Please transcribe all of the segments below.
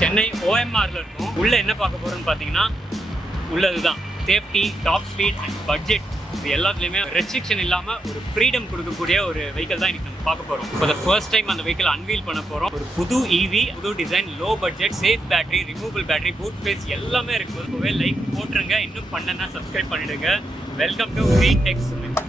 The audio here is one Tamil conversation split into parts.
சென்னை OMRல இருக்கும். உள்ள என்ன பார்க்க போறோம்னு பார்த்தீங்கன்னா உள்ளதுதான் safety, top speed and budget. இது எல்லாத்துலேயுமே ரெஸ்ட்ரிக்ஷன் இல்லாமல் ஒரு ஃப்ரீடம் கொடுக்கக்கூடிய ஒரு வெஹிக்கிள் தான் இன்றைக்கி நம்ம பார்க்க போகிறோம். இப்போ ஃபர்ஸ்ட் டைம் அந்த வெஹிக்கிள் அன்வீல் பண்ண போகிறோம். ஒரு புது EV, புது design, low budget, safe battery, removable battery, boot space எல்லாமே இருக்குது. இப்போவே லைக் போட்டுருங்க, இன்னும் பண்ணனா சப்ஸ்கிரைப் பண்ணிடுங்க. Welcome to GreenTech Sumeeth.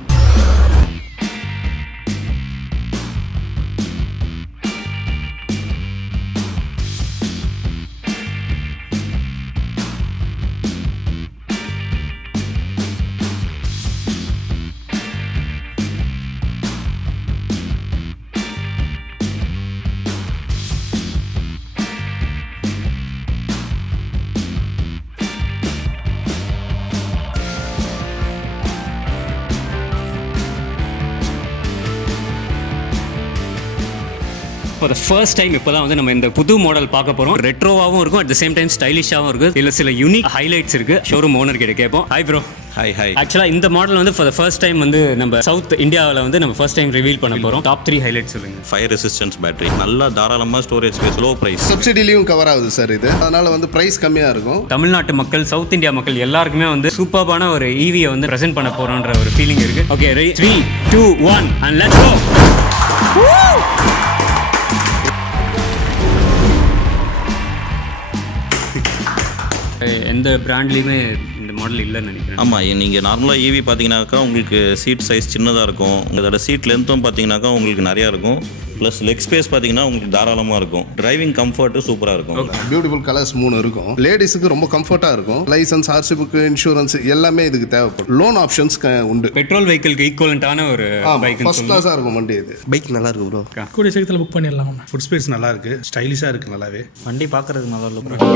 For the first time இப்போ தான் வந்து நம்ம இந்த புது மாடல் பார்க்க போகிறோம். ரெட்ரோவாகவும் இருக்கும், அட் த சேம் டைம் ஸ்டைலிஷாகவும் இருக்குது. இதில் சில யூனிக் ஹைலைட்ஸ் இருக்குது. ஷோரூம் ஓனர் கிட்ட கேட்போம். Hi bro. ஹாய். ஆக்சுவலாக இந்த மாடல் வந்து ஃபார் த ஃபர்ஸ்ட் டைம் வந்து நம்ம சவுத் இந்தியாவில் வந்து நம்ம ஃபர்ஸ்ட் டைம் ரிவீல் பண்ண போகிறோம். டாப் 3 ஹைலைட்ஸ் சொல்லுங்கள். ஃபயர் ரெசிஸ்டன்ஸ் பேட்டரி, நல்லா தாராளமாக ஸ்டோரேஜ் ஸ்பேஸ், லோ ப்ரைஸ், சப்சிடிலையும் கவர் ஆகுது சார் இது. அதனால வந்து ப்ரைஸ் கம்மியாக இருக்கும். தமிழ்நாட்டு மக்கள், சவுத் இந்தியா மக்கள் எல்லாருக்குமே வந்து சூப்பர்பான ஒரு EV-யை வந்து ப்ரெசென்ட் பண்ண போகிறோன்ற ஒரு ஃபீலிங் இருக்குது. Okay, 3, 2, 1 and let's go. எந்த பிராண்ட்லேயுமே இந்த மாடல் இல்லைன்னு நினைக்கிறேன். ஆமாம், நீங்கள் நார்மலாக EV பார்த்தீங்கன்னாக்கா உங்களுக்கு சீட் சைஸ் சின்னதாக இருக்கும். உங்களோட சீட் லென்த்தும் பார்த்தீங்கன்னாக்கா உங்களுக்கு நிறையா இருக்கும். ப்ளஸ் லெக் ஸ்பேஸ் பார்த்தீங்கன்னா உங்களுக்கு தாராளமாக இருக்கும். டிரைவிங் கம்ஃபர்ட்டும் சூப்பராக இருக்கும். பியூட்டிஃபுல் கலர்ஸ் 3 இருக்கும். லேடிஸுக்கு ரொம்ப கம்ஃபர்ட்டாக இருக்கும். லைசன்ஸ், RC புக்கு, இன்சூரன்ஸ் எல்லாமே இதுக்கு தேவைப்படும். லோன் ஆப்ஷன்ஸ் உண்டு. பெட்ரோல் வெஹிக்கிளுக்கு ஈக்குவலண்டான ஒரு பைக். ஃபர்ஸ்ட் கிளாஸாக இருக்கும் வண்டி. இது பைக் நல்லா இருக்கு ப்ரோ. கூடிய சீக்கிரத்தில் புக் பண்ணிடலாம். ஃபுட் ஸ்பேஸ் நல்லா இருக்கு, ஸ்டைலிஷாக இருக்கு, நல்லாவே வண்டி பார்க்கறதுக்கு நல்லா இருக்கு.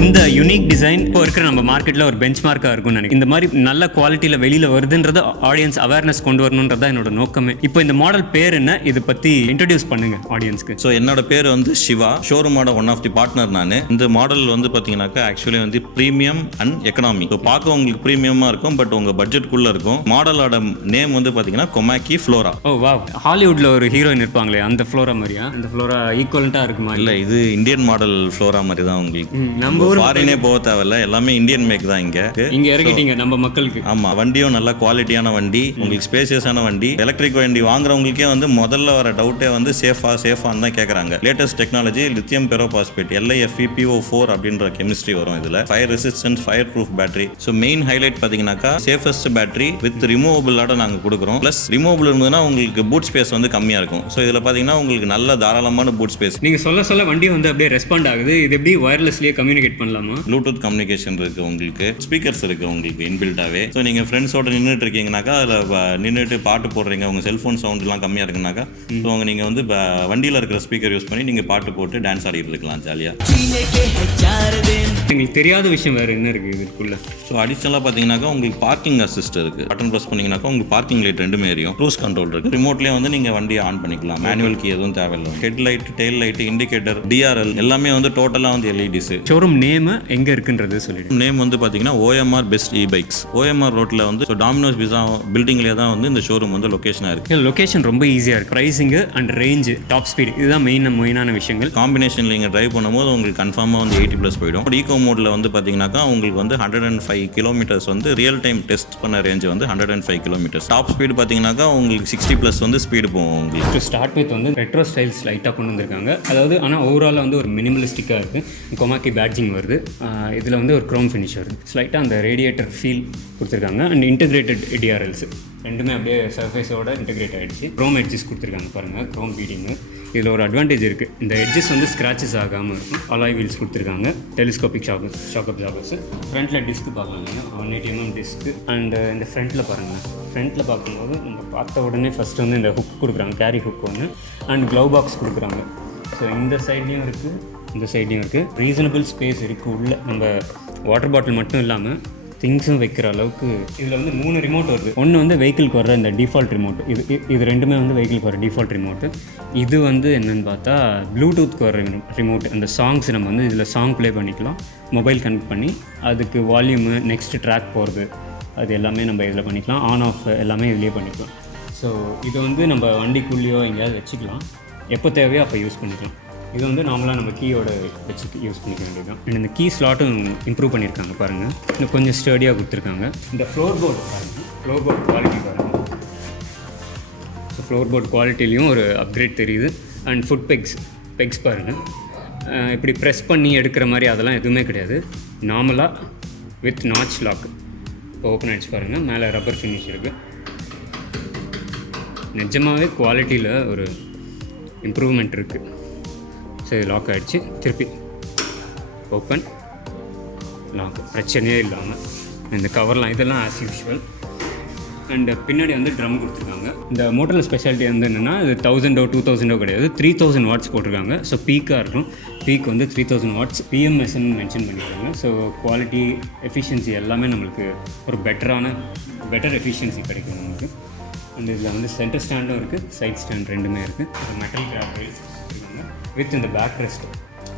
இந்த யூனிக் டிசைன் இப்போ இருக்கிற நம்ம மார்க்கெட்டில் ஒரு பெஞ்ச் மார்க்காக இருக்கும்னு நினைக்கிறேன். இந்த மாதிரி நல்ல குவாலிட்டியில் வெளியில் வருதுன்றது ஆடியன்ஸ் அவேர்னஸ் கொண்டு வரணுன்றது என்னோட நோக்கமே. இப்போ இந்த மாடல் பேர் என்ன, இதை பற்றி இன்ட்ரடியூஸ் பண்ணுங்க ஆடியன்ஸ்க்கு. ஸோ என்னோட பேர் வந்து சிவா, ஷோரூமோட ஒன் ஆஃப் தி பார்ட்னர் நான். இந்த மாடல் வந்து பார்த்தீங்கன்னாக்கா ஆக்சுவலி வந்து ப்ரீமியம் அண்ட் எக்கனாமி. ஸோ பார்க்க உங்களுக்கு ப்ரீமியமாக இருக்கும், பட் உங்கள் பட்ஜெட்குள்ளே இருக்கும். மாடலோட நேம் வந்து பார்த்தீங்கன்னா கொமாக்கி ஃப்ளோரா. ஓ வா, ஹாலிவுட்டில் ஒரு ஹீரோயின் இருப்பாங்களே அந்த ஃப்ளோரா மாதிரியா? அந்த ஃப்ளோரா ஈக்குவலண்ட்டாக இருக்குமா? இல்லை, இது இந்தியன் மாடல் ஃப்ளோரா மாதிரி தான் உங்களுக்கு. நம்ம ஃபாரினே போக தேவையில்ல, எல்லாமே இந்தியன் மேக் தான். இங்க இறக்கிட்டீங்க நம்ம மக்களுக்கு. ஆமா, வண்டியும் நல்ல குவாலிட்டியான வண்டி, உங்களுக்கு ஸ்பேசியஸான வண்டி. எலக்ட்ரிக் வண்டி வாங்குறவங்களுக்கே வந்து முதல்ல வர டவுட்டே வந்து சேஃபான்னு தான் கேட்கறாங்க. Latest technology lithium ferrophosphate, LFP PO4 அப்படின்ற கெமிஸ்ட்ரி வரும் இதுல. Fire resistance, fire proof battery. So main highlight பாத்தீங்கன்னாக்கா சேஃபஸ்ட் பேட்டரி வித் ரிமூவபிளோட நாங்க கொடுக்குறோம். பிளஸ் ரிமூவபிள் இருந்ததுன்னா உங்களுக்கு பூட் ஸ்பேஸ் வந்து கம்மியா இருக்கும். ஸோ இதுல பாத்தீங்கன்னா உங்களுக்கு நல்ல தாராளமான பூட் ஸ்பேஸ். நீங்க சொல்ல வண்டி வந்து அப்படியே ரெஸ்பாண்ட் ஆகுது. இது எப்படி வயர்லெஸ்லயே கம்யூனிகேட் பண்ணலாமா? ப்ளூடூத் கம்யூனிகேஷன் இருக்கு, உங்களுக்கு ஸ்பீக்கர்ஸ் இருக்கு உங்களுக்கு இன்பில்டாவே. ஸோ நீங்கள் ஃப்ரெண்ட்ஸோட நின்றுட்டு இருக்கீங்கன்னாக்கா அதில் நின்றுட்டு பாட்டு போடுறீங்க, உங்கள் செல்ஃபோன் சவுண்ட்லாம் கம்மியாக இருக்குனாக்கா ஸோ நீங்கள் வந்து வண்டியில் இருக்கிற ஸ்பீக்கர் யூஸ் பண்ணி நீங்கள் பாட்டு போட்டு டான்ஸ் ஆடிட்டு இருக்கலாம் ஜாலியாக. எங்களுக்கு தெரியாத விஷயம் வேறு என்ன இருக்குது இதுக்குள்ள? ஸோ அடிஷ்னலாக பார்த்தீங்கன்னாக்கா உங்களுக்கு பார்க்கிங் அசிஸ்ட் இருக்குது. பட்டன் ப்ரெஸ் பண்ணிங்கனாக்கா உங்களுக்கு பார்க்கிங் லைட் ரெண்டுமே எரியும். க்ரூஸ் கண்ட்ரோல் இருக்குது. ரிமோட்லேயே வந்து நீங்கள் வண்டியை ஆன் பண்ணிக்கலாம். மேனுவல் கீ எதுவும் தேவையில்லை. Head light, tail light, indicator, DRL எல்லாமே வந்து டோட்டலாக வந்து LEDs. ஷோரூம் நேம் எங்கே இருக்குன்றது சொல்லிடுங்க. நேம் வந்து பார்த்தீங்கன்னா OMR பெஸ்ட் E-பைக்ஸ். OMR ரோட்டில் வந்து டாமினோஸ் பிஸா பில்டிங்லேயே தான் வந்து இந்த ஷோரூம் வந்து லொக்கேஷனாக இருக்குது. லொக்கேஷன் ரொம்ப ஈஸியாக இருக்குது. Pricing and range, top speed, இதுதான் மெயினான விஷயங்கள். காம்பினேஷனில் நீங்கள் ட்ரைவ் பண்ணும்போது உங்களுக்கு கன்ஃபார்மாக வந்து 80+ போயிடும். ஈகோ மோடில் வந்து பார்த்தீங்கன்னாக்கா உங்களுக்கு வந்து 105 கிலோமீட்டர்ஸ் வந்து ரியல் டைம் டெஸ்ட் பண்ண ரேஞ்சு வந்து 105 கிலோமீட்டர்ஸ். டாப் ஸ்பீடு பார்த்தீங்கன்னாக்கா உங்களுக்கு 60+ வந்து ஸ்பீடு போகும் உங்களுக்கு. ஸ்டார்ட் வித் வந்து ரெட்ரோ ஸ்டைல்ஸ் லைட்டாக கொண்டு வந்திருக்காங்க. அதாவது ஆனால் ஓவராலாக வந்து ஒரு மினிமலிஸ்டிக்காக இருக்குது. கொமாக்கி பேட்ஜிங் வருது. இதில் வந்து ஒரு க்ரோம் ஃபினிஷ் வருது. ஸ்லைட்டாக அந்த ரேடியேட்டர் ஃபீல் கொடுத்துருக்காங்க. அண்ட் இன்டெகிரேட்டட் ADRLs ரெண்டுமே அப்படியே சர்ஃபேஸோட இன்டெகிரேட் ஆகிடுச்சு. க்ரோம் எட்ஜஸ் கொடுத்துருக்காங்க பாருங்கள், க்ரோம் பீடிங்கு. இதில் ஒரு அட்வான்டேஜ் இருக்குது, இந்த எட்ஜஸ் வந்து ஸ்க்ராச்சஸ் ஆகாமல் இருக்கும். அலாய் வீல்ஸ் கொடுத்துருக்காங்க. Telescopic shock absorbers. ஃப்ரண்ட்டில் டிஸ்க் பார்க்கலாம் நீங்கள், 180 mm டிஸ்க்கு. அண்ட் இந்த ஃப்ரண்ட்டில் பாருங்கள், ஃப்ரண்ட்டில் பார்க்கும்போது நம்ம பார்த்த உடனே ஃபஸ்ட்டு வந்து இந்த ஹுக் கொடுக்குறாங்க, கேரி ஹுக் ஒன்று. அண்ட் க்ளவ் பாக்ஸ் கொடுக்குறாங்க. ஸோ இந்த சைட்லேயும் இருக்குது, இந்த சைட்லேயும் இருக்குது. ரீசனபிள் ஸ்பேஸ் இருக்குது உள்ள. நம்ம வாட்டர் பாட்டில் மட்டும் இல்லாமல் திங்ஸும் வைக்கிற அளவுக்கு இதில் வந்து 3 ரிமோட் வருது. ஒன்று வந்து வெஹிக்கிளுக்கு வர இந்த டிஃபால்ட் ரிமோட், இது ரெண்டுமே வந்து வெஹிக்கிளுக்கு வர டிஃபால்ட் ரிமோட்டு. இது வந்து என்னென்னு பார்த்தா ப்ளூடூத்க்கு வர ரிமோட். அந்த சாங்ஸ் நம்ம வந்து இதில் சாங் ப்ளே பண்ணிக்கலாம், மொபைல் கனெக்ட் பண்ணி அதுக்கு வால்யூமு, நெக்ஸ்ட் ட்ராக் போகிறது, அது எல்லாமே நம்ம இதில் பண்ணிக்கலாம். ஆன் ஆஃப் எல்லாமே இதுலேயே பண்ணிக்கலாம். ஸோ இது வந்து நம்ம வண்டிக்குள்ளேயோ எங்கேயாவது வச்சுக்கலாம், எப்போ தேவையோ அப்போ யூஸ் பண்ணிக்கலாம். இது வந்து நார்மலாக நம்ம கீயோட வச்சு யூஸ் பண்ணிக்க வேண்டியது தான். அண்ட் இந்த கீ ஸ்லாட்டும் இம்ப்ரூவ் பண்ணியிருக்காங்க பாருங்கள், இன்னும் கொஞ்சம் ஸ்டடியாக கொடுத்துருக்காங்க. இந்த ஃப்ளோர் போர்டு பாருங்கள், ஃப்ளோர் போர்டு குவாலிட்டி பாருங்கள். ஸோ ஃப்ளோர் போர்டு குவாலிட்டிலையும் ஒரு அப்கிரேட் தெரியுது. அண்ட் ஃபுட் பெக்ஸ் பாருங்கள், இப்படி ப்ரெஸ் பண்ணி எடுக்கிற மாதிரி அதெல்லாம் எதுவுமே கிடையாது. நார்மலாக வித் நாட்ச் லாக். இப்போ ஓப்பன் ஆகிடுச்சு பாருங்கள், மேலே ரப்பர் ஃபினிஷ் இருக்குது. நிஜமாகவே குவாலிட்டியில் ஒரு இம்ப்ரூவ்மெண்ட் இருக்குது. ஸோ இது லாக் ஆகிடுச்சு, திருப்பி ஓப்பன் லாக், பிரச்சனையே இல்லாமல். இந்த கவர்லாம் இதெல்லாம் ஆஸ் யூஷுவல். அண்ட் பின்னாடி வந்து ட்ரம் கொடுத்துருக்காங்க. இந்த மோட்டரில் ஸ்பெஷாலிட்டி வந்து என்னென்னா இது 1000 2000 கிடையாது, 3000 வாட்ஸ் போட்டிருக்காங்க. ஸோ பீக்காக இருக்கும், பீக் வந்து 3000 வாட்ஸ் பிஎம்எஸ்ன்னு மென்ஷன் பண்ணியிருக்காங்க. ஸோ குவாலிட்டி, எஃபிஷியன்சி எல்லாமே நம்மளுக்கு ஒரு பெட்டர் எஃபிஷியன்சி கிடைக்கும் நமக்கு. அண்ட் இதில் வந்து சென்டர் ஸ்டாண்டும் இருக்குது, சைட் ஸ்டாண்ட் ரெண்டுமே இருக்குது. மெட்டல் கிராப் ரயில்ஸ் கொடுத்துருக்காங்க வித் இந்த பேக் ரெஸ்ட்.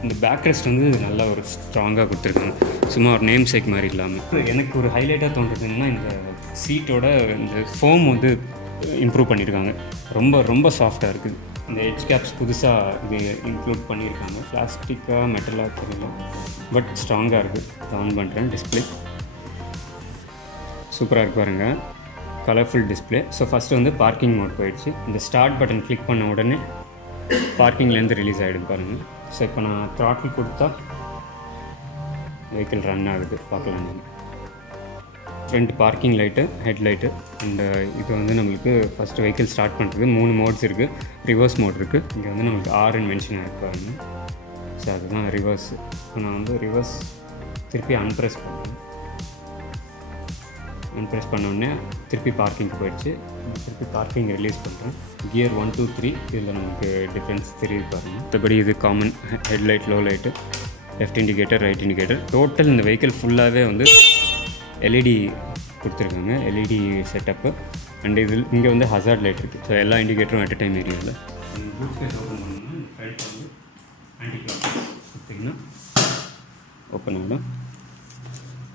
இந்த பேக் ரெஸ்ட் வந்து நல்லா ஒரு ஸ்ட்ராங்காக கொடுத்துருக்காங்க, சும்மா ஒரு நேம் சேக் மாதிரி இல்லாமல். எனக்கு ஒரு ஹைலைட்டாக தோன்றுறதுன்னா இந்த சீட்டோட இந்த ஃபோம் வந்து இம்ப்ரூவ் பண்ணியிருக்காங்க. ரொம்ப சாஃப்டாக இருக்குது. இந்த எட்ஜ் கேப்ஸ் புதுசாக இது இன்க்ளூட் பண்ணியிருக்காங்க. பிளாஸ்டிக்காக மெட்டலாக தெரியல, பட் ஸ்ட்ராங்காக இருக்குது. ஆன் பண்ணுறேன், டிஸ்பிளே சூப்பராக இருக்கு பாருங்கள், கலர்ஃபுல் டிஸ்பிளே. ஸோ ஃபஸ்ட்டு வந்து பார்க்கிங் மோட் போயிடுச்சு. இந்த ஸ்டார்ட் பட்டன் கிளிக் பண்ண உடனே பார்க்கிங்லேருந்து ரிலீஸ் ஆகிடுது பாருங்கள். ஸோ இப்போ நான் த்ராட்டில் கொடுத்தா வெஹிக்கிள் ரன் ஆகுது, பார்க்கலாம் நீங்கள். Front parking light, headlight. And இது வந்து நம்மளுக்கு ஃபஸ்ட்டு வெஹிக்கிள் ஸ்டார்ட் பண்ணுறதுக்கு 3 மோட்ஸ் இருக்குது. ரிவர்ஸ் மோட் இருக்குது, இங்கே வந்து நம்மளுக்கு ஆர்ன்னு மென்ஷன் ஆகிருக்கு பாருங்கள். ஸோ அதுதான் ரிவர்ஸ். இப்போ நான் வந்து ரிவர்ஸ் திருப்பி அன்ப்ரெஸ் பண்ணுறேன். அன்ப்ரெஸ் பண்ணோடனே திருப்பி பார்க்கிங்க்கு போயிடுச்சு. திருப்பி பார்க்கிங் ரிலீஸ் பண்ணுறேன். கியர் 1 2 3 இதில் நமக்கு டிஃப்ரென்ஸ் தெரியுது பாருங்கள். மற்றபடி இது common headlight, low light, left indicator, right indicator. Total இந்த வெஹிக்கிள் ஃபுல்லாகவே வந்து எல்இடி கொடுத்துருக்காங்க, எல்இடி செட்டப்பு. அண்ட் இதில் இங்கே வந்து ஹசார்ட் லைட் இருக்குது. ஸோ எல்லா இண்டிகேட்டரும் அட் டைம் ஏரியாவில். பூட் ஸ்பேஸ் ஓப்பன் பண்ணோம்னா ஃப்ரண்ட் வந்து ஆன்டி கிளாக் கொடுத்திங்கன்னா ஓப்பன் ஆகிடும்.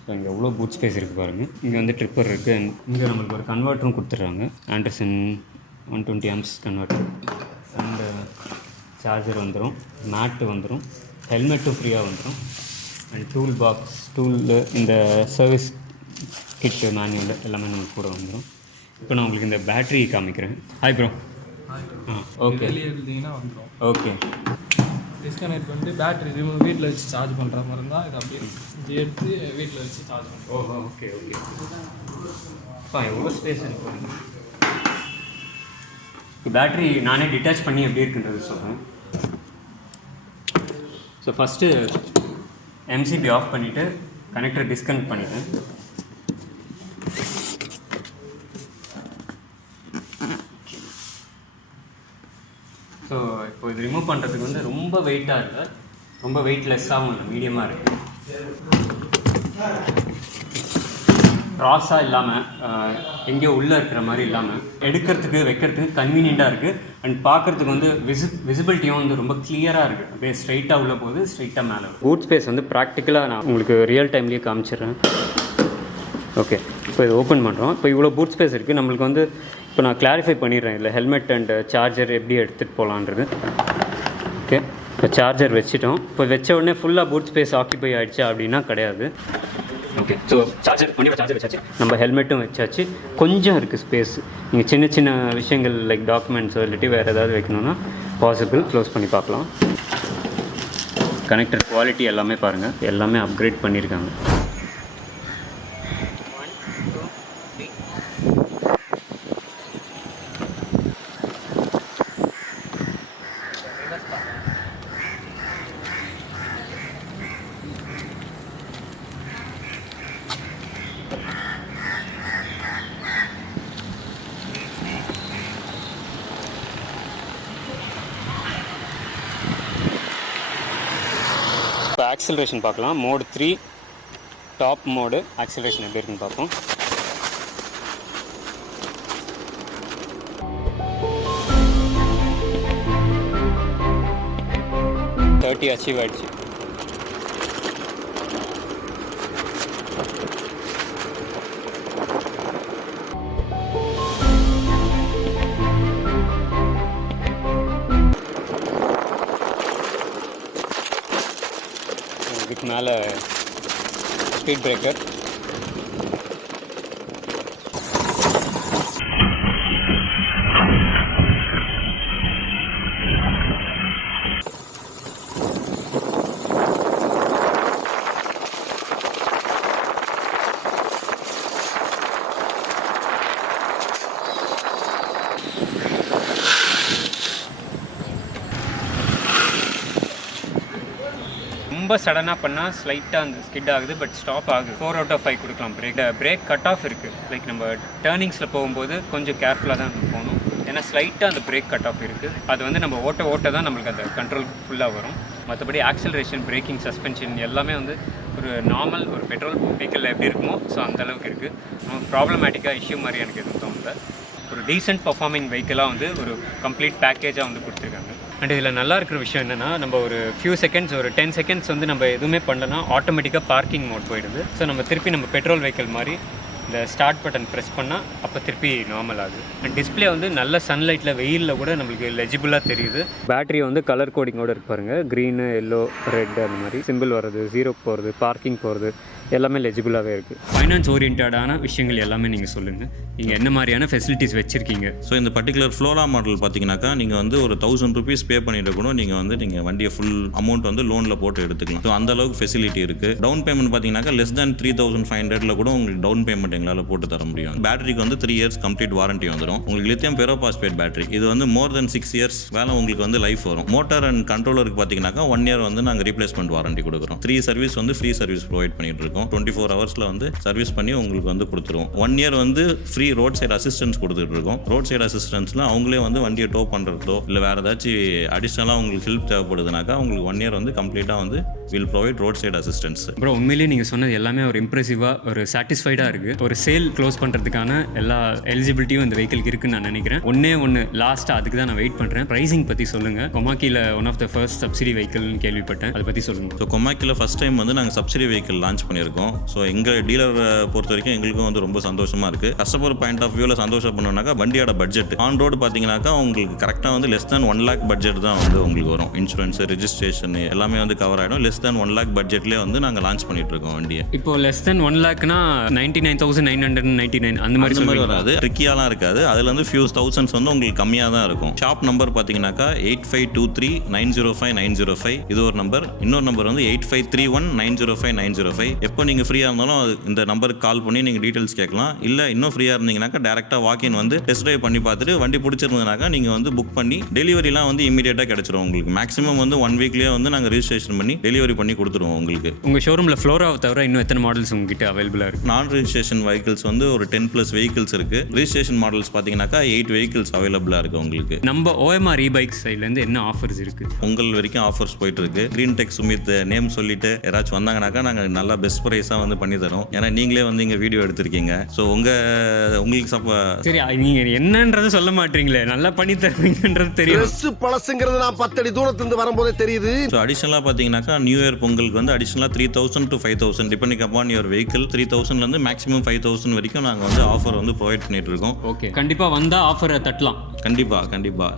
ஸோ இங்கே எவ்வளோ பூட் ஸ்பேஸ் இருக்குது பாருங்கள். இங்கே வந்து ட்ரிப்பர் இருக்குது. இங்கே நம்மளுக்கு ஒரு கன்வெர்ட்டரும் கொடுத்துட்றாங்க, Anderson 120 amps converter. And charger வந்துடும், மேட்டு வந்துடும், ஹெல்மெட்டும் ஃப்ரீயாக வந்துடும். அண்ட் டூல் பாக்ஸ், இந்த சர்வீஸ் கிட் மேனுவல் எல்லாமே நமக்கு கூட வந்துடும். இப்போ நான் உங்களுக்கு இந்த பேட்ரி காமிக்கிறேன். Hi bro. Okay okay. Disconnect பண்ணிட்டு பேட்டரி வீட்டில் வச்சு சார்ஜ் பண்ணுற மாதிரி இருந்தால் இது அப்படியே எடுத்து வீட்டில் வச்சு சார்ஜ் பண்ணுறோம். ஓஹோ, ஓகே ஓகே. எவ்வளோ ஸ்பேஸ் இருக்கு. பேட்டரி நானே டிட்டாச் பண்ணி எப்படி இருக்குன்றது சொல்கிறேன். ஸோ ஃபஸ்ட்டு எம்சிபி ஆஃப் பண்ணிவிட்டு கனெக்டர் டிஸ்கனெக்ட் பண்ணிட்டேன். ஸோ இப்போ இது ரிமூவ் பண்ணுறதுக்கு வந்து ரொம்ப வெயிட்டாக இல்லை, ரொம்ப வெயிட்லெஸ்ஸாகவும் இல்லை, மீடியமாக இருக்குது. க்ராஸாக இல்லாமல் எங்கேயோ உள்ளே இருக்கிற மாதிரி இல்லாமல் எடுக்கிறதுக்கு வைக்கிறதுக்கு கன்வீனியண்ட்டாக இருக்குது. அண்ட் பார்க்குறதுக்கு வந்து விசிபிலிட்டியும் வந்து ரொம்ப கிளியராக இருக்குது. அப்படியே ஸ்ட்ரைட்டாக உள்ளே போகுது, ஸ்ட்ரைட்டாக மேலே. பூட் ஸ்பேஸ் வந்து ப்ராக்டிக்கலாக நான் உங்களுக்கு ரியல் டைம்லேயே காமிச்சிடுறேன். ஓகே, இப்போ இது ஓப்பன் பண்ணுறோம். இப்போ இவ்வளோ பூட் ஸ்பேஸ் இருக்குது. நம்மளுக்கு வந்து இப்போ நான் கிளாரிஃபை பண்ணிடுறேன் இல்லை ஹெல்மெட் அண்ட் சார்ஜர் எப்படி எடுத்துகிட்டு போகலான்றது. ஓகே, இப்போ சார்ஜர் வச்சுட்டோம். இப்போ வச்ச உடனே ஃபுல்லாக பூட் ஸ்பேஸ் ஆக்கிபை ஆகிடுச்சா அப்படின்னா கிடையாது. ஓகே, ஸோ சார்ஜர் வச்சாச்சு, நம்ம ஹெல்மெட்டும் வச்சாச்சு. கொஞ்சம் இருக்குது ஸ்பேஸ். நீங்கள் சின்ன சின்ன விஷயங்கள் லைக் டாக்குமெண்ட்ஸோ இல்லாட்டி வேறு ஏதாவது வைக்கணுன்னா பாசிபிள். க்ளோஸ் பண்ணி பார்க்கலாம். கனெக்டர் குவாலிட்டி எல்லாமே பாருங்கள், எல்லாமே அப்கிரேட் பண்ணியிருக்காங்க. இப்போ ஆக்சலரேஷன் பார்க்கலாம். மோட் 3 டாப் மோடு ஆக்சிலரேஷன் எப்படி இருக்குன்னு பார்ப்போம். அச்சீவ் ஆயிடுச்சு. இதுக்கு மேலே ஸ்பீட் பிரேக்கர், ரொம்ப சடனாக பண்ணால் ஸ்லைட்டாக அந்த ஸ்கிட் ஆகுது, பட் ஸ்டாப் ஆகுது. 4 out of 5 கொடுக்கலாம். பிரேக் கட் ஆஃப் இருக்குது. லைக் நம்ம டேர்னிங்ஸில் போகும்போது கொஞ்சம் கேர்ஃபுல்லாக தான் போகணும், ஏன்னா ஸ்லைட்டாக அந்த பிரேக் கட் ஆஃப் இருக்குது. அது வந்து நம்ம ஓட்ட தான் நம்மளுக்கு அந்த கண்ட்ரோல் ஃபுல்லாக வரும். மற்றபடி ஆக்சலரேஷன், பிரேக்கிங், சஸ்பென்ஷன் எல்லாமே வந்து ஒரு நார்மல் ஒரு பெட்ரோல் வெஹிக்கிளில் எப்படி இருக்குமோ ஸோ அந்தளவுக்கு இருக்குது. நம்ம ப்ராப்ளமேட்டிக்காக இஷ்யூ மாதிரி எனக்கு எதுவும் தோணல. ஒரு டீசென்ட் பர்ஃபார்மிங் வெஹிக்கிளாக வந்து ஒரு கம்ப்ளீட் பேக்கேஜாக வந்து கொடுத்துருக்காங்க. அண்ட் இதில் நல்லா இருக்கிற விஷயம் என்னென்னா, நம்ம ஒரு ஃபியூ செகண்ட்ஸ், ஒரு 10 செகண்ட்ஸ் வந்து நம்ம எதுவுமே பண்ணலன்னா ஆட்டோமேட்டிக்காக பார்க்கிங் மோட் போயிடுது. ஸோ நம்ம திருப்பி நம்ம பெட்ரோல் வெஹிக்கிள் மாதிரி இந்த ஸ்டார்ட் பட்டன் ப்ரெஸ் பண்ணால் அப்போ திருப்பி நார்மல் ஆகுது. அண்ட் டிஸ்பிளே வந்து நல்ல சன்லைட்டில், வெயிலில் கூட நம்மளுக்கு லெஜிபிளாக தெரியுது. பேட்டரி வந்து கலர் கோடிங்கோடு இருக்கு பாருங்கள், க்ரீனு, எல்லோ, ரெட் அந்த மாதிரி சிம்பிள் வர்றது, 0 போகிறது, பார்க்கிங் போகிறது எல்லாமே லெஜிபிளாகவே இருக்குது. ஃபைனான்ஸ் ஓரியன்டான விஷயங்கள் எல்லாமே நீங்கள் சொல்லுங்கள். நீங்கள் என்ன மாதிரியான ஃபெசிலிட்டிஸ் வச்சுருக்கீங்க? ஸோ இந்த பர்டிகுலர் ஃப்ளோரா மாடல் பார்த்தீங்கன்னாக்கா நீங்கள் வந்து ஒரு 1000 rupees பே பண்ணிட்டு கூட நீங்கள் வண்டியை ஃபுல் அமௌண்ட் வந்து லோனில் போட்டு எடுத்துக்கலாம். ஸோ அந்த அளவுக்கு ஃபெசிலிட்டி இருக்குது. டவுன் பேமெண்ட் பார்த்தீங்கன்னாக்கா லெஸ் தேன் 3500 கூட உங்களுக்கு டவுன் பேமெண்ட் எங்களால் போட்டு தர முடியும். பேட்டரிக்கு வந்து 3 years கம்ப்ளீட் வாரண்டி வந்துடும். உங்களுக்கு லித்தியம் பெரோபாஸ்பேட் பேட்டரி, இது வந்து மோர் தென் 6 years வேலை உங்களுக்கு வந்து லைஃப் வரும். மோட்டார் அண்ட் கண்ட்ரோலருக்கு பார்த்தீங்கன்னாக்கா 1 year வந்து நாங்கள் ரீப்ளேஸ்மெண்ட் வாரண்டி கொடுக்குறோம். 3 சர்வீஸ் வந்து ஃப்ரீ சர்வீஸ் ப்ரொவைட் பண்ணிட்டு இருக்கோம். 24 ஹவர்ஸில் வந்து சர்வீஸ் பண்ணி உங்களுக்கு வந்து கொடுத்துருவோம். 1 year வந்து ஃப்ரீ ரோட் சைடு அசிஸ்டன்ஸ் கொடுத்துட்டு இருக்கோம். ரோட் சைடு அசிஸ்டன்ஸில் அவங்களே வந்து வண்டியை டோ பண்ணுறதோ இல்லை வேறு ஏதாச்சும் அடிஷ்னலாக உங்களுக்கு ஹெல்ப் தேவைப்படுதுனாக்கா உங்களுக்கு 1 year வந்து கம்ப்ளீட்டாக வந்து will provide road side assistance. அப்புறம் உண்மையிலேயே நீங்கள் சொன்னது எல்லாமே ஒரு இம்ப்ரெசிவாக, ஒரு சாட்டிஸ்ஃபைடாக இருக்குது. ஒரு சேல் க்ளோஸ் பண்ணுறதுக்கான எல்லா எலிஜிபிலிட்டியும் இந்த வெஹிக்கிளுக்கு இருக்குன்னு நான் நினைக்கிறேன். ஒன்று லாஸ்ட்டாக அதுக்கு தான் நான் வெயிட் பண்ணுறேன். ப்ரைஸிங் பற்றி சொல்லுங்கள். கொமாக்கியில் one of the first subsidy வெஹிக்கிள்னு கேள்விப்பட்டேன், அதை பற்றி சொல்லுங்கள். ஸோ கொமாக்கியில் ஃபஸ்ட் டைம் வந்து நாங்கள் சப்சிடி வெஹிக்கிள் லான்ச் பண்ணியிருக்கோம். ஸோ எங்கள் டீலரை பொறுத்த வரைக்கும் எங்களுக்கும் வந்து ரொம்ப சந்தோஷமாக இருக்குது. கஸ்டமர் பாயிண்ட் ஆஃப் வியூவில் சந்தோஷம் பண்ணோம்னாக்கா வண்டியோட பட்ஜெட் ஆன் ரோடு பார்த்தீங்கன்னாக்கா உங்களுக்கு கரெக்டாக வந்து லெஸ் தேன் 1 lakh பட்ஜெட் தான் வந்து உங்களுக்கு வரும். இன்சூரன்ஸ், ரெஜிஸ்ட்ரேஷன் எல்லாமே வந்து கவர் ஆகிடும். லெஸ் தேன் 1 lakh பட்ஜெட்லேயே வந்து நாங்கள் லான்ச் பண்ணிட்டு இருக்கோம் வண்டியை. இப்போ லெஸ் தென் 1 lakhனா 99,999 அந்த மாதிரி வராது, ட்ரிக்கியாலாம் இருக்காது. அதுல வந்து ஃபியூ தௌசண்ட்ஸ் வந்து உங்களுக்கு கம்மியாக தான் இருக்கும். ஷாப் நம்பர் பார்த்தீங்கன்னாக்கா 8523905905 இது ஒரு நம்பர். இன்னொரு நம்பர் வந்து 8531905905. எப்போ நீங்கள் ஃப்ரீயாக இருந்தாலும் இந்த நம்பருக்கு கால் பண்ணி நீங்கள் டீட்டெயில்ஸ் கேட்கலாம். இல்லை இன்னும் ஃப்ரீயாக இருந்தீங்கன்னாக்கா டேரெக்டாக வாக்கின் வந்து டெஸ்ட் ட்ரைவ் பண்ணி பார்த்துட்டு வண்டி பிடிச்சிருந்ததுனாக்கா நீங்கள் வந்து புக் பண்ணி டெலிவரிலாம் வந்து இமீடியட்டாக கிடைச்சிரும். உங்களுக்கு மேக்ஸிமம் வந்து 1 weekலேயே வந்து நாங்கள் ரிஜிஸ்ட்ரேஷன் பண்ணி டெலிவரி பண்ணி கொடுத்துருவோம் உங்களுக்கு. உங்கள் ஷோரூமில் ஃப்ளோராவை தவிர இன்னும் எத்தனை மாடல்ஸ் உங்ககிட்ட அவைலபிளாக இருக்குது? நான் ரெஜிஸ்ட்ரேஷன் வெஹிக்கிள்ஸ் வந்து ஒரு 10+ வெஹிக்கிள்ஸ் இருக்குது. ரிஜிஸ்ட்ரேஷன் மாடல்ஸ் பார்த்தீங்கன்னாக்கா 8 வெஹிக்கிள்ஸ் அவைலபிளாக இருக்குது உங்களுக்கு. நம்ம OMR e-bikes சைட்லேருந்து என்ன ஆஃபர்ஸ் இருக்குது? உங்கள் வரைக்கும் ஆஃபர்ஸ் போயிட்டு இருக்கு. GreenTech சுமித் நேம் சொல்லிட்டு யாராச்சும் வந்தாங்கன்னாக்கா நாங்கள் நல்லா பெஸ்ட் ப்ரைஸாக வந்து பண்ணி தரோம். ஏன்னா நீங்களே வந்து இங்கே வீடியோ எடுத்திருக்கீங்க. ஸோ உங்களுக்கு சரி, நீங்கள் என்னன்றது சொல்ல மாட்டீங்களே, நல்லா பண்ணி தருவீங்கன்றது தெரியும். பழசுங்கிறது நான் 10 அடி தூரத்துலேருந்து வரும்போதே தெரியுது. ஸோ அடிஷனலாக பார்த்தீங்கன்னாக்கா நியூ இயர் பொங்கலுக்கு வந்து அடிஷனலாக 3000 to 5000 depending upon your vehicle. 3000 maximum 5000 வரைக்கும் நாங்கள் வந்து ஆஃபர் வந்து ப்ரொவைட் பண்ணிட்டு இருக்கோம். ஓகே, கண்டிப்பாக வந்தால் ஆஃபரை தட்டலாம். கண்டிப்பாக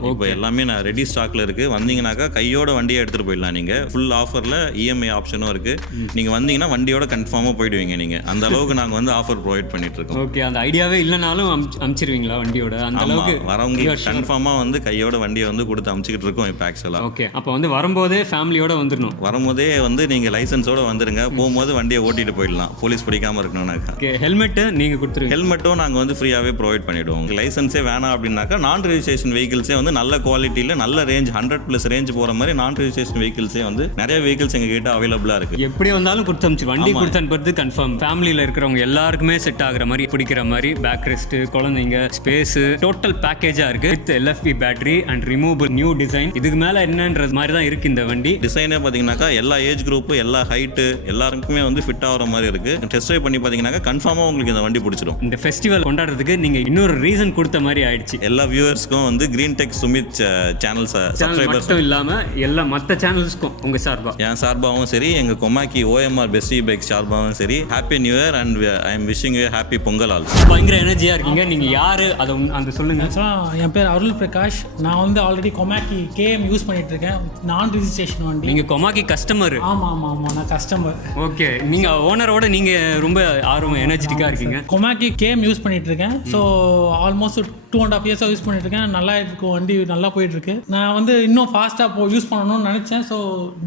இப்போ எல்லாமே நான் ரெடி ஸ்டாக்ல இருக்கு. வந்தீங்கன்னாக்கா கையோட வண்டியை எடுத்துட்டு போயிடலாம். நீங்க ஃபுல் ஆஃபர்ல EMI ஆப்ஷனும் இருக்கு. நீங்க வந்தீங்கன்னா வண்டியோட கன்ஃபார்மா போயிடுவீங்க. நீங்க அந்த அளவுக்கு நாங்க வந்து ஆஃபர் ப்ரொவைட் பண்ணிட்டு இருக்கோம். ஓகே, அந்த ஐடியாவே இல்லைனாலும் அனுப்பிச்சிருவீங்களா வண்டியோட? அந்த அளவுக்கு வரவங்களுக்கு கன்ஃபார்மா வந்து கையோட வண்டியை வந்து கொடுத்து அனுப்பிச்சிட்டு இருக்கோம் இப்போ ஆக்சுவலா. ஓகே, அப்போ வந்து வரும்போதே ஃபேமிலியோட வந்துடணும். வரும்போதே வந்து நீங்க லைசன்ஸோட வந்துருங்க. போகும்போது வண்டியை ஓட்டிட்டு போயிடலாம், போலீஸ் பிடிக்காம இருக்கணும்னாக்கா. ஓகே, ஹெல்மெட்டு நீங்க கொடுத்துருவீங்க? ஹெல்மெட்டும் நாங்க வந்து ஃப்ரீயாவே ப்ரொவைட் பண்ணிடுவோம். லைசன்ஸே வேணாம் அப்படின்னாக்கா நான் ரெஜிஸ்ட்ரேஷன் வெஹிக்கிள்ஸே வந்து நல்ல குவாலிட்டியில் நல்ல ரேஞ்ச் 100+ ரேஞ்ச் போகிற மாதிரி நான் ரெஜிஸ்ட்ரேஷன் வெஹிக்கிள்ஸே வந்து நிறைய வெஹிக்கிள்ஸ் எங்கள் கிட்ட அவைலபிளாக இருக்குது. எப்படி வந்தாலும் கொடுத்து அனுப்பிச்சு வண்டி கொடுத்து அனுப்புறது கன்ஃபார்ம். ஃபேமிலியில் இருக்கிறவங்க எல்லாருக்குமே செட் ஆகிற மாதிரி, பிடிக்கிற மாதிரி, பேக் ரெஸ்ட், குழந்தைங்க, ஸ்பேஸ், டோட்டல் பேக்கேஜாக இருக்குது. With LFP battery and removable new design. இதுக்கு மேலே என்னன்றது மாதிரி தான் இருக்குது இந்த வண்டி. டிசைனே பார்த்தீங்கன்னாக்கா எல்லா ஏஜ் குரூப்பு, எல்லா ஹைட்டு, எல்லாருக்குமே வந்து ஃபிட் ஆகிற மாதிரி இருக்குது. டெஸ்ட் ட்ரைவ் பண்ணி பார்த்தீங்கன்னா கன்ஃபார்மாக உங்களுக்கு இந்த வண்டி பிடிச்சிடும். இந்த ஃபெஸ்டிவல் கொண்டாடுறதுக்கு நீங்கள் இன்னொரு ரீசன் கொடுத்த மாதிரி ஆயிடுச்சு. எல்லா வியூவர்ஸ்க்கும் வந்து GreenTech சுமித் சேனல்ஸ் சப்ஸ்கிரைபர்ஸ் மட்டும் இல்லாமல் எல்லா மற்ற சேனல்ஸ்க்கும் உங்கள் சார்பாக என் சார்பாகவும் சரி, எங்கள் கொமாக்கி OMR பெஸ்ட் பைக் சார்பாகவும் சரி, happy new year and I am wishing you happy Pongal also. பயங்கர எனர்ஜியாக இருக்கீங்க. நீங்கள் யார் அதை அந்த சொல்லுங்கள். ஆக்சுவலாக என் பேர் அருள் பிரகாஷ். நான் வந்து ஆல்ரெடி கொமாக்கி KM யூஸ் பண்ணிட்டு இருக்கேன். நான் ரிஜிஸ்ட்ரேஷன் வண்டி. நீங்கள் கொமாக்கி கஸ்டமர்? ஆமாம், நான் கஸ்டமர். ஓகே, நீங்கள் ஓனரோட நீங்கள் ரொம்ப ஆர்வம் எனர்ஜெட்டிக்காக இருக்கீங்க. கொமாக்கி KM யூஸ் பண்ணிட்டு இருக்கேன். ஸோ ஆல்மோஸ்ட் 2.5 இயர்ஸாக யூஸ் பண்ணிட்டு இருக்கேன். நல்லா இருக்கு, வண்டி நல்லா போயிட்டு இருக்கு. நான் வந்து இன்னும் ஃபாஸ்ட்டாக யூஸ் பண்ணணும்னு நினச்சேன். So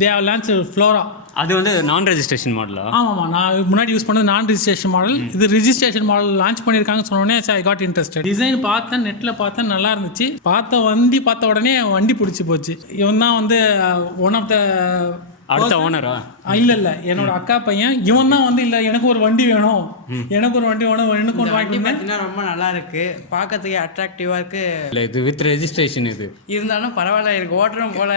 they have launch Flora. அது வந்து நான் ரெஜிஸ்ட்ரேஷன் மாடலா? ஆமாம், நான் முன்னாடி யூஸ் பண்ணது நான் ரிஜிஸ்ட்ரேஷன் மாடல். இது ரிஜிஸ்ட்ரேஷன் மாடல் லான்ச் பண்ணியிருக்காங்கன்னு சொன்னோடனே ஐ காட் இன்ட்ரெஸ்டட். டிசைன் பார்த்தேன், நெட்டில் பார்த்தேன், நல்லா இருந்துச்சு. பார்த்த உடனே வண்டி பிடிச்சி போச்சு. இவன் தான் வந்து ஒன் ஆஃப் த அடுத்த ஓனரா? இல்லை என்னோட அக்கா பையன். இவன் தான் வந்து இல்லை எனக்கு ஒரு வண்டி வேணும், எனக்கு ஒரு வண்டி வாங்கி பார்த்தீங்கன்னா ரொம்ப நல்லா இருக்கு, பார்க்கறதுக்கு அட்ராக்டிவா இருக்கு. இல்லை, இது வித் ரெஜிஸ்ட்ரேஷன். இது இருந்தாலும் பரவாயில்ல, எனக்கு ஓட்டுறோம் போல.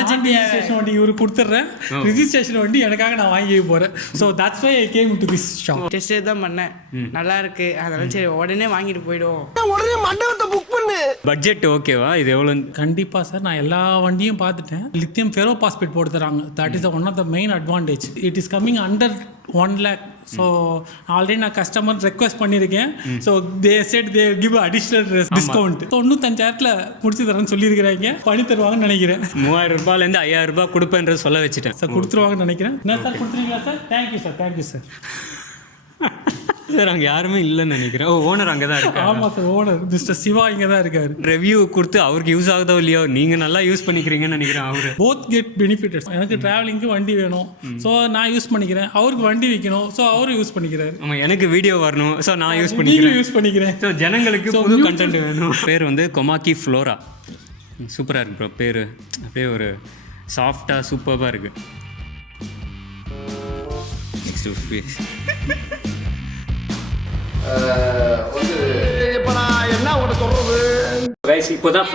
ரெஜிஸ்ட்ரேஷன் வண்டி இவரு கொடுத்துட்றேன், ரிஜிஸ்ட்ரேஷன் வண்டி எனக்காக நான் வாங்கி போறேன். So that's why I came to this shop. Test தான் பண்ணேன், நல்லா இருக்கு. அதனால சரி உடனே வாங்கிட்டு போயிடுவோம். உடனே மண்டபத்தை புக் பண்ணு. பட்ஜெட் ஓகேவா? இது எவ்வளோ? கண்டிப்பாக சார், நான் எல்லா வண்டியும் பார்த்துட்டேன். லித்தியம் ஃபெரோ பாஸ்பேட் போட்டு தராங்க. That is one of the main advantage. It is coming under 1 lakh. So already நான் கஸ்டமர் ரெக்வஸ்ட் பண்ணியிருக்கேன். So they said they give additional discount. 95,000 முடிச்சு தரேன்னு சொல்லியிருக்கிறாங்க. பண்ணி தருவாங்கன்னு நினைக்கிறேன். 3000 ரூபாயிலேருந்து 5000 ரூபாய் கொடுப்பேன்றது சொல்ல வச்சுட்டேன் சார். கொடுத்துருவாங்கன்னு நினைக்கிறேன். என்ன சார் கொடுத்துருவீங்களா சார்? Thank you sir. சார் அங்கே யாருமே இல்லைன்னு நினைக்கிறேன். ஓனர் அங்கே தான் இருக்காரு. ஆமாம் சார், ஓனர் மிஸ்டர் சிவா இங்கே தான் இருக்காரு. ரிவ்யூ கொடுத்து அவருக்கு யூஸ் ஆகுதோ இல்லையோ, நீங்கள் நல்லா யூஸ் பண்ணிக்கிறீங்கன்னு நினைக்கிறேன். அவரு போத் கெட் பெனிஃபிட்ஸ். எனக்கு டிராவலிங்க்கு வண்டி வேணும், ஸோ நான் யூஸ் பண்ணிக்கிறேன். அவருக்கு வண்டி விற்கணும், ஸோ அவரும் யூஸ் பண்ணிக்கிறாரு. ஆமாம், எனக்கு வீடியோ வரணும், ஸோ நான் யூஸ் பண்ணிக்கிறேன். ஸோ ஜனங்களுக்கு புது கண்டென்ட் வேணும். பேர் வந்து கொமாக்கி ஃப்ளோரா. சூப்பராக இருக்கு ப்ரோ பேர். அப்படியே ஒரு சாஃப்டாக சூப்பராக இருக்குது. இப்ப நான் என்ன உனக்கு சொல்றது? கைஸ், இப்போ தான்